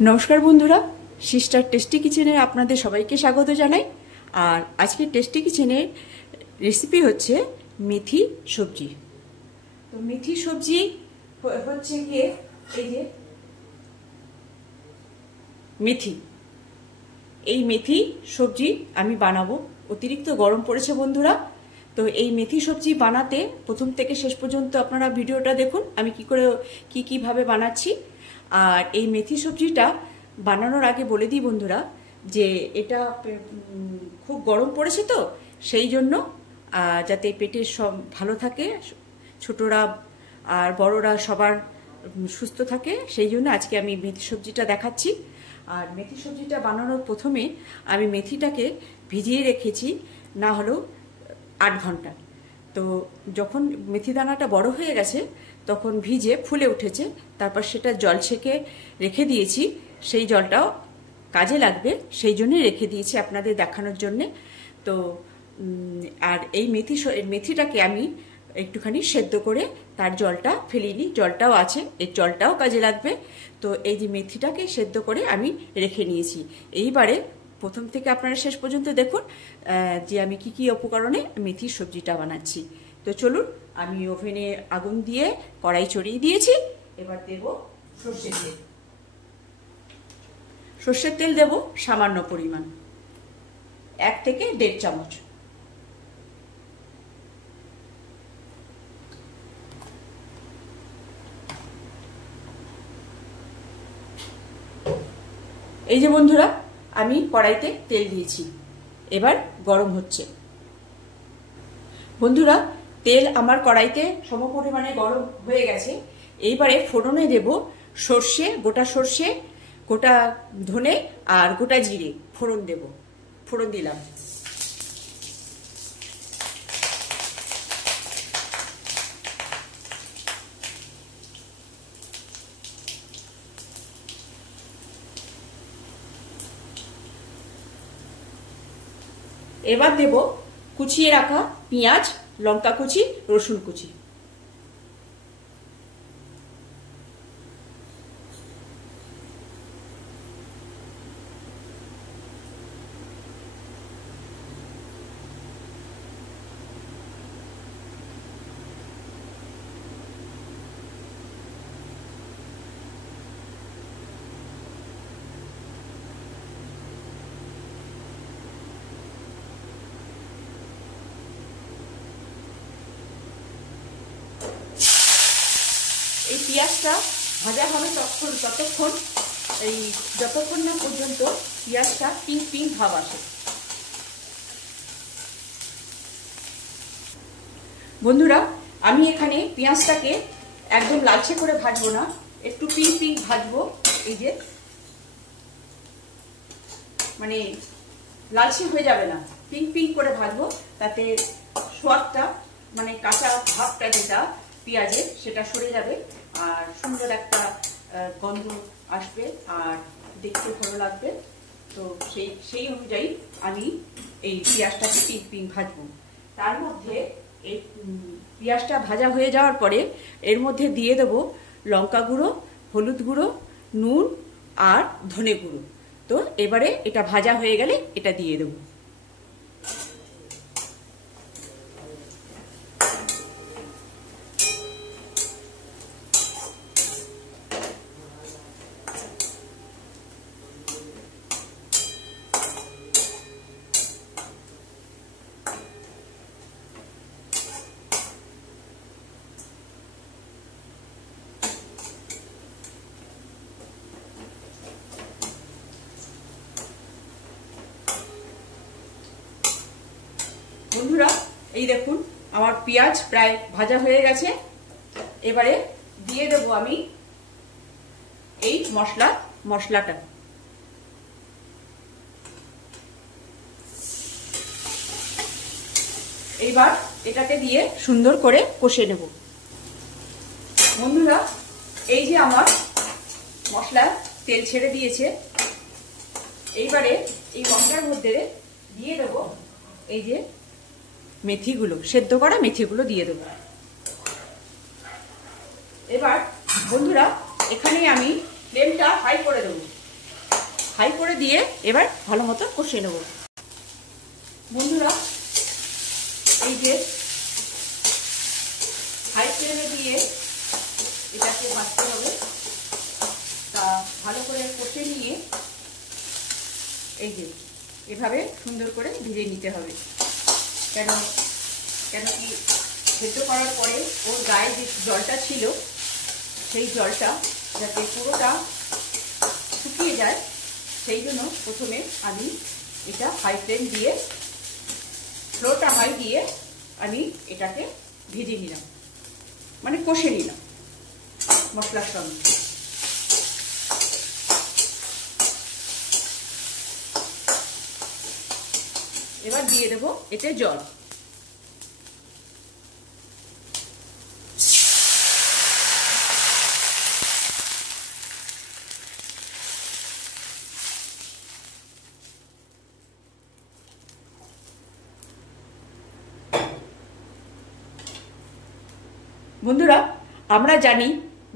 নমস্কার বন্ধুরা, sister tasty কিচেনে আপনাদের সবাইকে স্বাগত জানাই। আর আজকে টেস্টি কিচেনের রেসিপি হচ্ছে মেথি সবজি। তো মেথি সবজি হচ্ছে গিয়ে এই যে মেথি, এই মেথি সবজি আমি বানাবো। অতিরিক্ত গরম পড়েছে বন্ধুরা, তো এই মেথি সবজি বানাতে প্রথম থেকে শেষ পর্যন্ত আপনারা ভিডিওটা দেখুন আমি কিভাবে বানাচ্ছি। আর এই মেথি সবজিটা বানানোর আগে বলে দিই বন্ধুরা যে এটা খুব গরম পড়েছে, তো সেই জন্য যাতে পেটের সব ভালো থাকে, ছোটরা আর বড়রা সবার সুস্থ থাকে, সেই জন্য আজকে আমি মেথি সবজিটা দেখাচ্ছি। আর মেথি সবজিটা বানানোর প্রথমে আমি মেথিটাকে ভিজিয়ে রেখেছি না হলেও 8 ঘন্টা। তো যখন মেথি দানাটা বড় হয়ে গেছে তখন ভিজে ফুলে উঠেছে, তারপর সেটা জল ছেঁকে রেখে দিয়েছি। সেই জলটাও কাজে লাগবে, সেই জন্যই রেখে দিয়েছি আপনাদের দেখানোর জন্যে। তো আর এই মেথিটাকে আমি একটুখানি সেদ্ধ করে তার জলটা ফেলিনি, জলটাও আছে, এর জলটাও কাজে লাগবে। তো এই যে মেথিটাকে সেদ্ধ করে আমি রেখে নিয়েছি। এইবারে প্রথম থেকে আপনারা শেষ পর্যন্ত দেখুন যে আমি কি উপকরণে মেথির সবজিটা বানাচ্ছি। তো চলুন, আমি ওভেনে আগুন দিয়ে কড়াই চড়িয়ে দিয়েছি। এবার দেব সর্ষের তেল। সর্ষের তেল দেব সামান্য পরিমাণ, 1 থেকে 1.5 চামচ। এই যে বন্ধুরা, আমি কড়াইতে তেল দিয়েছি, এবার গরম হচ্ছে। বন্ধুরা, তেল আমার কড়াইতে সমপরিমাণে গরম হয়ে গেছে। এইবারে ফোড়নে দেব সর্ষে, গোটা সর্ষে, গোটা ধনে আর গোটা জিরে ফোড়ন দেব। ফোড়ন দিলাম। এবার দেব কুচিয়ে রাখা পেঁয়াজ, লঙ্কা কুচি, রসুন কুচি। এই পেঁয়াজটা ভাজা হবে যতক্ষণ না পর্যন্ত পেঁয়াজটা পিঙ্ক পিঙ্ক ভাব আসে। বন্ধুরা, আমি এখানে পেঁয়াজটাকে একদম লালচে করে ভাজবো না, একটু পিঙ্ক পিঙ্ক ভাজবো। এই যে মানে লালচে হয়ে যাবে না, পিঙ্ক পিঙ্ক করে ভাজবো, তাতে স্বাদটা মানে কাঁচা ভাবটা যেটা পেঁয়াজের সেটা সরে যাবে আর সুন্দর একটা গন্ধ আসবে আর দেখতে ভালো লাগবে। তো সেই অনুযায়ী আমি এই পেঁয়াজটাকে পিঙ্ক পিঙ্ক ভাজবো। তার মধ্যে এই পেঁয়াজটা ভাজা হয়ে যাওয়ার পরে এর মধ্যে দিয়ে দেবো লঙ্কা গুঁড়ো, হলুদ গুঁড়ো, নুন আর ধনে গুঁড়ো। তো এবারে এটা ভাজা হয়ে গেলে এটা দিয়ে দেবো। বন্ধুরা, এই দেখুন আমার পেঁয়াজ প্রায় ভাজা হয়ে গেছে। এবারে দিয়ে দেব আমি এই মশলাটা। এইবার এটাকে দিয়ে সুন্দর করে কষে নেব। বন্ধুরা, এই যে আমার মশলা তেল ছেড়ে দিয়েছে, এইবারে এই মশলার মধ্যে দিয়ে দেব এই যে মেথিগুলো, সেদ্ধ করা মেথিগুলো দিয়ে দেব। এবার বন্ধুরা এখানে আমি ফ্লেমটা হাই করে দেবো। হাই করে দিয়ে এবার ভালো মতো কষে নেব। বন্ধুরা এই যে হাই ফ্লেমে দিয়ে এটাকে ভাজতে হবে, তা ভালো করে কষে নিয়ে এই যে এভাবে সুন্দর করে ভেজে নিতে হবে। কেন কি সেদ্ধ করার পরে ওর গায়ে যে জলটা ছিল সেই জলটা যাতে পুরোটা শুকিয়ে যায়, সেই জন্য প্রথমে আমি এটা হাই ফ্লেম দিয়ে, ফ্লেমটা হাই দিয়ে আমি এটাকে ভেজে নিলাম, মানে কষে নিলাম মশলার সঙ্গে। এবার দিয়ে দেবো এতে জল। বন্ধুরা আমরা জানি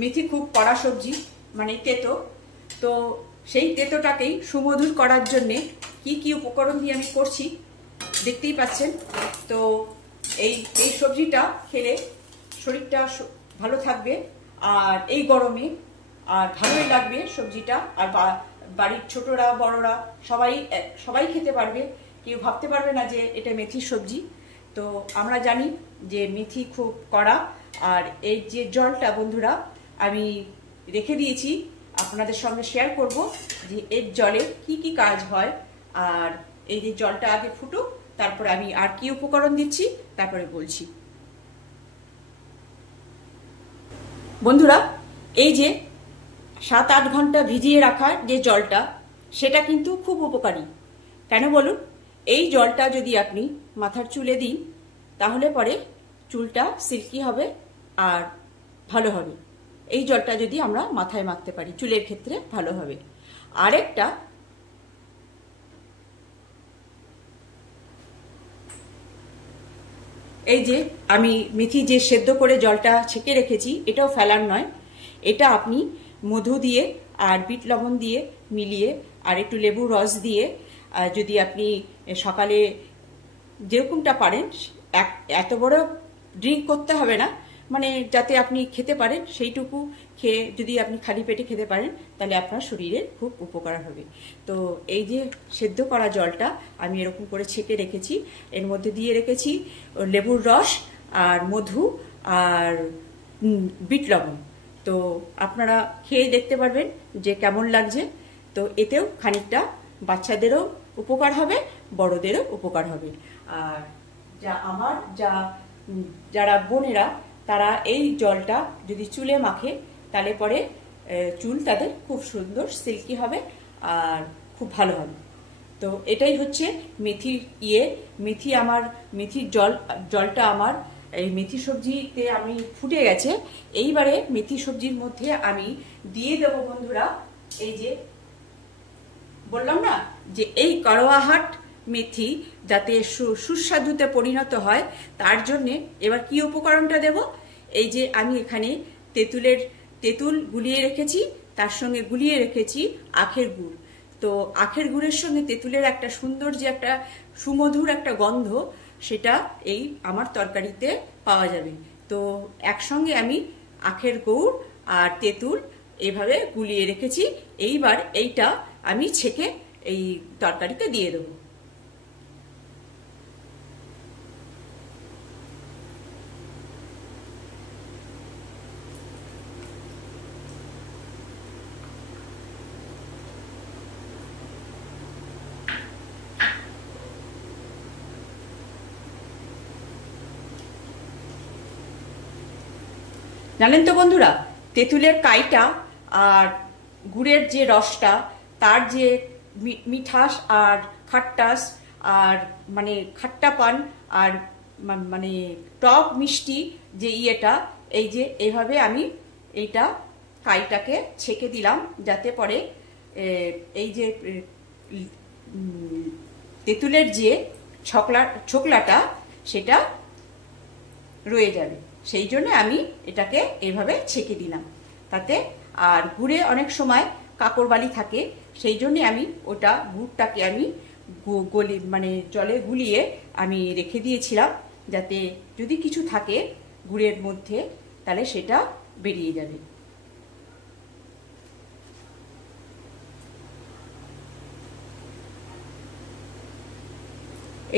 মেথি খুব কড়া সবজি, মানে তেতো, তো সেই তেতোটাকেই সুমধুর করার জন্যে কি কি উপকরণ দিয়ে আমি করছি দেখতেই পাচ্ছেন। তো এই সবজিটা খেলে শরীরটা ভালো থাকবে, আর এই গরমে আর ভালোই লাগবে সবজিটা, আর বাড়ির ছোটরা বড়রা সবাই খেতে পারবে, কেউ ভাবতে পারবে না যে এটা মেথির সবজি। তো আমরা জানি যে মেথি খুব কড়া, আর এই যে জলটা বন্ধুরা আমি রেখে দিয়েছি আপনাদের সঙ্গে শেয়ার করব যে এর জলে কি কি কাজ হয়। আর এই যে জলটা আগে ফুটুক, তারপরে আমি আর কি উপকরণ দিচ্ছি তারপরে বলছি। বন্ধুরা এই যে 7-8 ঘন্টা ভিজিয়ে রাখার যে জলটা, সেটা কিন্তু খুব উপকারী। কেন বলুন? এই জলটা যদি আপনি মাথার চুলে দিন তাহলে পরে চুলটা সিল্কি হবে আর ভালো হবে। এই জলটা যদি আমরা মাথায় মাখতে পারি চুলের ক্ষেত্রে ভালো হবে। আরেকটা, এই যে আমি মেথি যে সেদ্ধ করে জলটা ছেঁকে রেখেছি, এটাও ফেলার নয়, এটা আপনি মধু দিয়ে আর বিট লবণ দিয়ে মিলিয়ে আর একটু লেবু রস দিয়ে যদি আপনি সকালে যেরকমটা পারেন, এত বড় ড্রিঙ্ক করতে হবে না, মানে যাতে আপনি খেতে পারেন সেইটুকু খেয়ে যদি আপনি খালি পেটে খেতে পারেন তাহলে আপনার শরীরের খুব উপকার হবে। তো এই যে সেদ্ধ করা জলটা আমি এরকম করে ছেঁকে রেখেছি, এর মধ্যে দিয়ে রেখেছি লেবুর রস আর মধু আর বিট লবণ। তো আপনারা খেয়ে দেখতে পারবেন যে কেমন লাগছে। তো এতেও খানিকটা বাচ্চাদেরও উপকার হবে, বড়দেরও উপকার হবে। আর যারা বোনেরা তারা এই জলটা যদি চুলে মাখে তাহলে পরে চুল তাদের খুব সুন্দর সিল্কি হবে আর খুব ভালো হবে। তো এটাই হচ্ছে মেথির মেথির জলটা আমার এই মেথি সবজিতে আমি ফুটে গেছে। এইবারে মেথি সবজির মধ্যে আমি দিয়ে দেবো বন্ধুরা, এই যে বললাম না যে এই করোয়াহাট মেথি যাতে সুস্বাদুতে পরিণত হয়, তার জন্যে এবার কি উপকরণটা দেব? এই যে আমি এখানে তেঁতুল গুলিয়ে রেখেছি, তার সঙ্গে গুলিয়ে রেখেছি আখের গুড়। তো আখের গুড়ের সঙ্গে তেঁতুলের একটা সুন্দর যে একটা সুমধুর একটা গন্ধ, সেটা এই আমার তরকারিতে পাওয়া যাবে। তো একসঙ্গে আমি আখের গুড় আর তেঁতুল এভাবে গুলিয়ে রেখেছি। এইবার এইটা আমি ছেঁকে এই তরকারিতে দিয়ে দেবো। জানেন তো বন্ধুরা, তেঁতুলের কাইটা আর গুড়ের যে রসটা, তার যে মিঠাস আর খাট্টাস আর মানে খাট্টাপান আর মানে টক মিষ্টি যে ইয়েটা, এই যে এইভাবে আমি এইটা কাইটাকে ছেঁকে দিলাম যাতে পরে এই যে তেঁতুলের যে ছোকলাটা সেটা রয়ে যাবে, সেই জন্য আমি এটাকে এইভাবে ছেঁকে দিলাম তাতে। আর গুড়ে অনেক সময় কাকড়বালি থাকে, সেই জন্যে আমি ওটা গুড়টাকে আমি মানে জলে গুলিয়ে আমি রেখে দিয়েছিলাম, যাতে যদি কিছু থাকে গুড়ের মধ্যে তাহলে সেটা বেরিয়ে যাবে।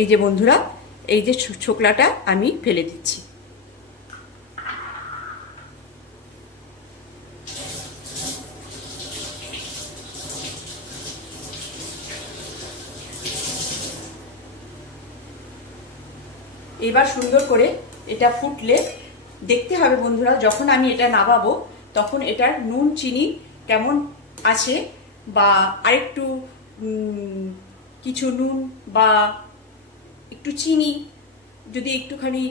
এই যে বন্ধুরা, এই যে ছোকলাটা আমি ফেলে দিচ্ছি। এবার সুন্দর করে এটা ফুটলে দেখতে হবে বন্ধুরা, যখন আমি এটা নামাবো তখন এটার নুন চিনি কেমন আছে, বা আরেকটু কিছু নুন বা একটু চিনি যদি একটুখানি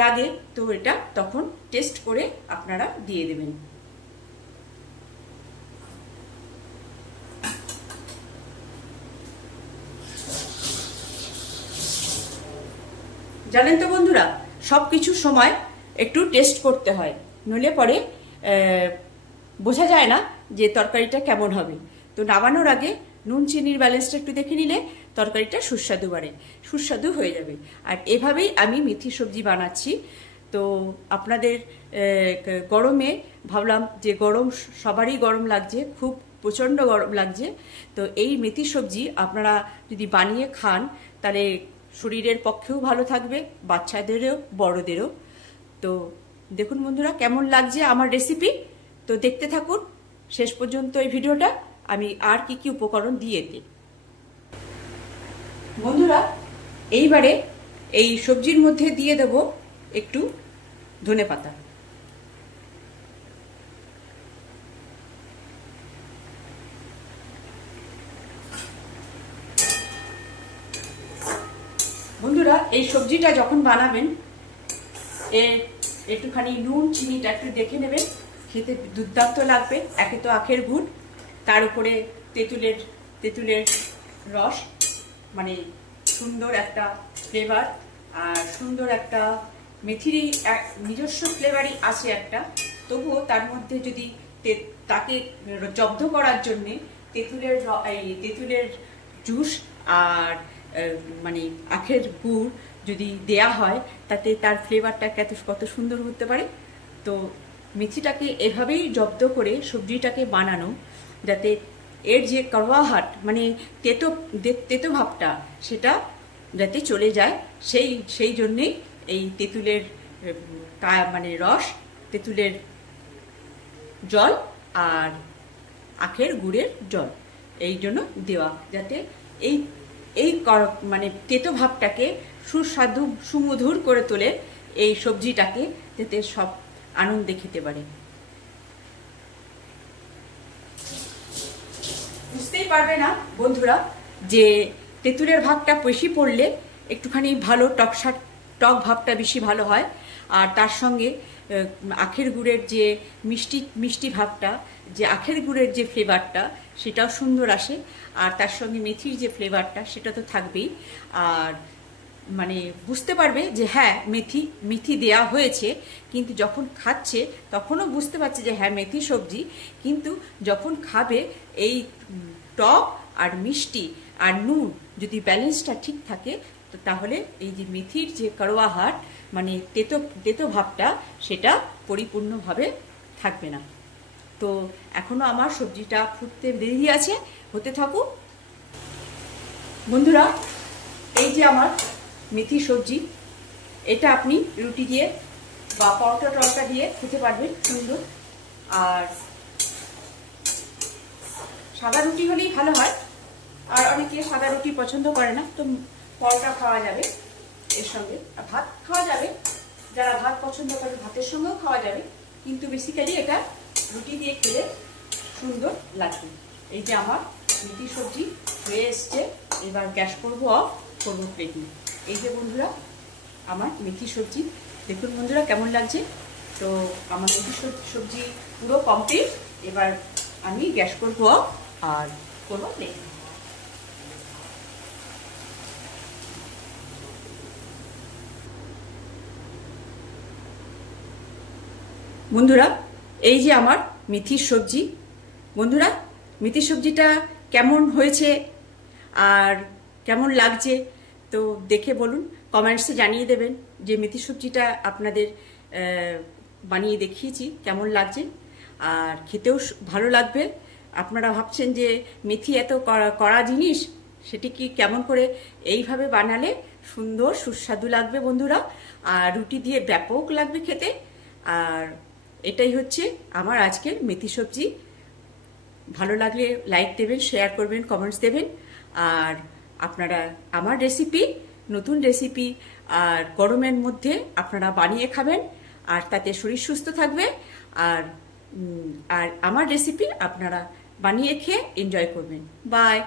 লাগে তো এটা তখন টেস্ট করে আপনারা দিয়ে দেবেন। জানেন তো বন্ধুরা, সব কিছুর সময় একটু টেস্ট করতে হয়, নইলে পরে বোঝা যায় না যে তরকারিটা কেমন হবে। তো নামানোর আগে নুন চিনির ব্যালেন্সটা একটু দেখে নিলে তরকারিটা সুস্বাদু হয়ে যাবে। আর এভাবেই আমি মেথি সবজি বানাচ্ছি। তো আপনাদের গরমে ভাবলাম যে সবারই গরম লাগছে, খুব প্রচণ্ড গরম লাগছে, তো এই মেথি সবজি আপনারা যদি বানিয়ে খান তাহলে শরীরের পক্ষেও ভালো থাকবে, বাচ্চাদেরও বড়দেরও। তো দেখুন বন্ধুরা কেমন লাগছে আমার রেসিপি। তো দেখতে থাকুন শেষ পর্যন্ত এই ভিডিওটা, আমি আর কি কি উপকরণ দিয়েছি। বন্ধুরা এইবারে এই সবজির মধ্যে দিয়ে দেব একটু ধনেপাতা। বন্ধুরা এই সবজিটা যখন বানাবেন একটুখানি নুন চিনিটা একটু দেখে নেবেন, খেতে দুর্দান্ত লাগবে। একে তো আখের গুড়, তার উপরে তেঁতুলের রস, মানে সুন্দর একটা ফ্লেভার, আর সুন্দর একটা মেথিরই নিজস্ব ফ্লেভারই আছে একটা, তবুও তার মধ্যে যদি তাকে জব্দ করার জন্যে তেঁতুলের জুস আর মানে আখের গুড় যদি দেয়া হয় তাতে তার ফ্লেভারটা কত সুন্দর হতে পারে। তো মেথিটাকে এভাবেই জব্দ করে সবজিটাকে বানানো, যাতে এর যে কড়ওয়াহাট মানে তেতো ভাবটা সেটা যাতে চলে যায়, সেই জন্যেই এই তেঁতুলের মানে রস, তেঁতুলের জল আর আখের গুড়ের জল এই জন্য দেওয়া, যাতে এই মানে তেতো ভাবটাকে সুস্বাদু সুমধুর করে তোলে এই সবজিটাকে, যাতে সব আনন্দে খেতে পারে। বুঝতেই পারবে না বন্ধুরা যে তেঁতুলের ভাবটা বেশি পড়লে একটুখানি ভালো টক ভাবটা বেশি ভালো হয়, আর তার সঙ্গে আখের গুড়ের যে মিষ্টি ভাবটা, যে আখের গুড়ের যে ফ্লেভারটা সেটাও সুন্দর আসে, আর তার সঙ্গে মেথির যে ফ্লেভারটা সেটা তো থাকবেই। আর মানে বুঝতে পারবে যে হ্যাঁ মেথি দেয়া হয়েছে, কিন্তু যখন খাচ্ছে তখনও বুঝতে পারছে যে হ্যাঁ মেথি সবজি, কিন্তু যখন খাবে এই টক আর মিষ্টি আর নুন যদি ব্যালেন্সটা ঠিক থাকে, তো তাহলে এই যে মেথির যে কড়ওয়াহাট মানে তেতো ভাবটা সেটা পরিপূর্ণভাবে থাকবে না। তো এখনো আমার সবজিটা ফুটতে দেরি আছে, হতে থাকুক। বন্ধুরা এই যে আমার মেথি সবজি, এটা আপনি রুটি দিয়ে বা পরোটা দিয়ে খেতে পারবেন সুন্দর, আর সাদা রুটি হলেই ভালো হয়, আর অনেকে সাদা রুটি পছন্দ করে না, তো পরোটা খাওয়া যাবে এর সঙ্গে, ভাত খাওয়া যাবে, যারা ভাত পছন্দ করে ভাতের সঙ্গেও খাওয়া যাবে, কিন্তু বেসিক্যালি এটা রুটি দিয়ে খেলে সুন্দর লাগবে। এই যে আমার মেথি সবজি হয়ে এসছে, এবার গ্যাস করবো অফ, করবো প্লেটিং। এই যে বন্ধুরা আমার মেথি সবজি, দেখুন বন্ধুরা কেমন লাগছে। তো আমার মেথি সবজি পুরো কমপ্লিট, এবার আমি গ্যাস করবো অফ আর করবো প্লেটিং। বন্ধুরা এই যে আমার মেথির সবজি, বন্ধুরা মেথি সবজিটা কেমন হয়েছে আর কেমন লাগছে তো দেখে বলুন, কমেন্টসে জানিয়ে দেবেন যে মেথি সবজিটা আপনাদের বানিয়ে দেখিয়েছি কেমন লাগছে, আর খেতেও ভালো লাগবে। আপনারা ভাবছেন যে মেথি এত কড়া জিনিস, সেটি কি কেমন করে এইভাবে বানালে সুন্দর সুস্বাদু লাগবে বন্ধুরা, আর রুটি দিয়ে ব্যাপক লাগবে খেতে। আর এটাই হচ্ছে আমার আজকের মেথি সবজি। ভালো লাগলে লাইক দেবেন, শেয়ার করবেন, কমেন্টস দেবেন। আর আপনারা আমার রেসিপি, নতুন রেসিপি আর গরমের মধ্যে আপনারা বানিয়ে খাবেন, আর তাতে শরীর সুস্থ থাকবে। আর আর আমার রেসিপি আপনারা বানিয়ে খেয়ে এনজয় করবেন। বাই।